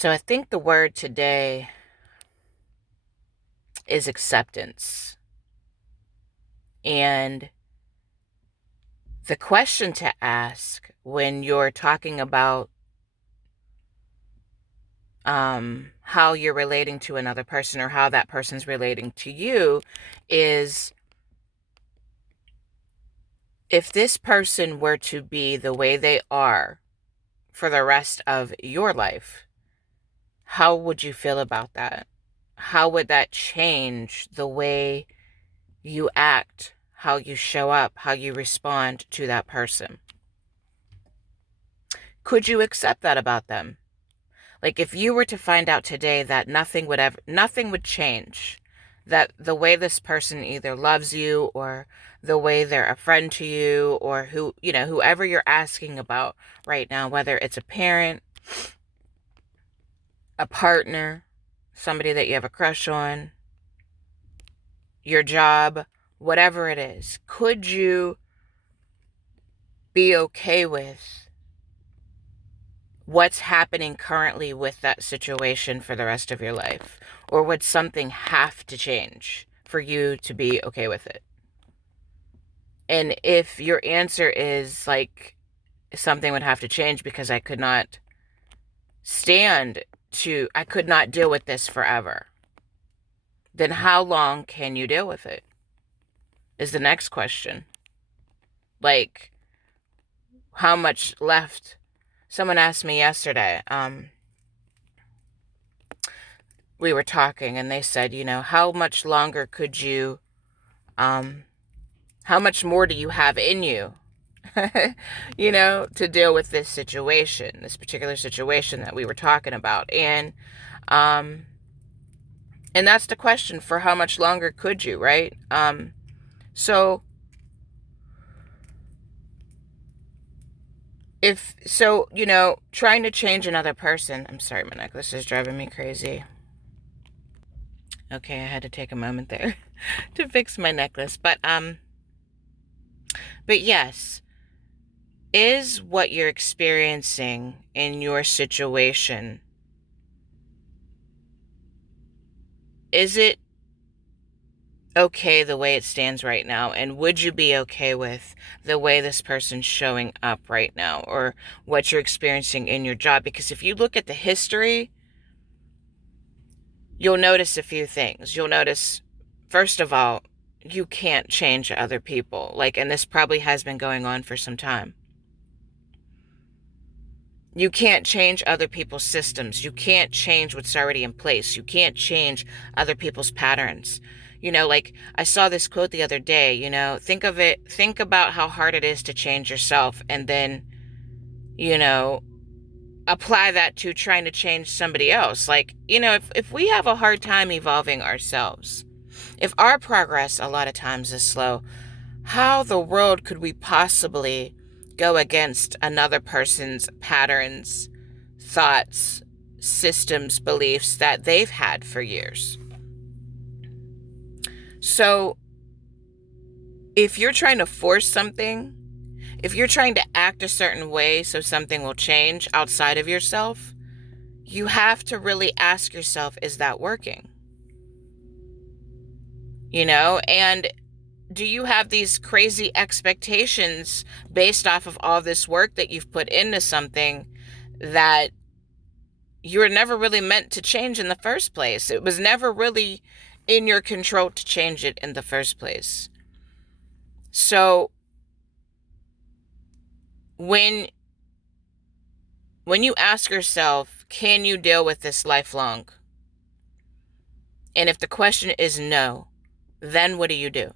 So I think the word today is acceptance. And the question to ask when you're talking about how you're relating to another person or how that person's relating to you is, if this person were to be the way they are for the rest of your life, how would you feel about that? How would that change the way you act, how you show up, how you respond to that person? Could you accept that about them? Like, if you were to find out today that nothing would change, that the way this person either loves you or the way they're a friend to you, or whoever you're asking about right now, whether it's a parent, a partner, somebody that you have a crush on, your job, whatever it is, could you be okay with what's happening currently with that situation for the rest of your life? Or would something have to change for you to be okay with it? And if your answer is like, something would have to change because I could not deal with this forever, then how long can you deal with it? Is the next question. Like, how much left? Someone asked me yesterday, we were talking and they said, how much longer could you, how much more do you have in you, to deal with this particular situation that we were talking about. And that's the question, for how much longer could you, right? So trying to change another person. I'm sorry, my necklace is driving me crazy. Okay, I had to take a moment there to fix my necklace. But yes, is what you're experiencing in your situation, is it okay the way it stands right now? And would you be okay with the way this person's showing up right now, or what you're experiencing in your job? Because if you look at the history, you'll notice a few things. You'll notice, first of all, you can't change other people. And this probably has been going on for some time. You can't change other people's systems. You can't change what's already in place. You can't change other people's patterns. I saw this quote the other day, think about how hard it is to change yourself, and then, apply that to trying to change somebody else. If we have a hard time evolving ourselves, if our progress a lot of times is slow, how the world could we possibly go against another person's patterns, thoughts, systems, beliefs that they've had for years? So if you're trying to force something, if you're trying to act a certain way so something will change outside of yourself, you have to really ask yourself, is that working? And do you have these crazy expectations based off of all this work that you've put into something that you were never really meant to change in the first place? It was never really in your control to change it in the first place. So when you ask yourself, can you deal with this lifelong? And if the question is no, then what do?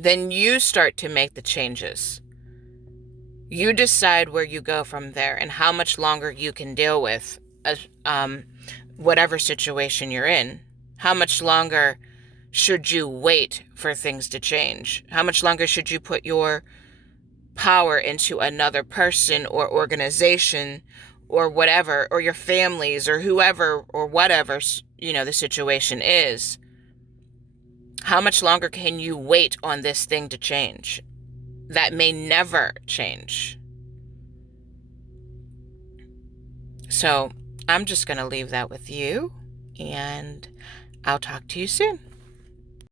Then you start to make the changes. You decide where you go from there and how much longer you can deal with whatever situation you're in. How much longer should you wait for things to change? How much longer should you put your power into another person or organization or whatever, or your families or whoever or whatever, the situation is? How much longer can you wait on this thing to change that may never change? So I'm just going to leave that with you, and I'll talk to you soon.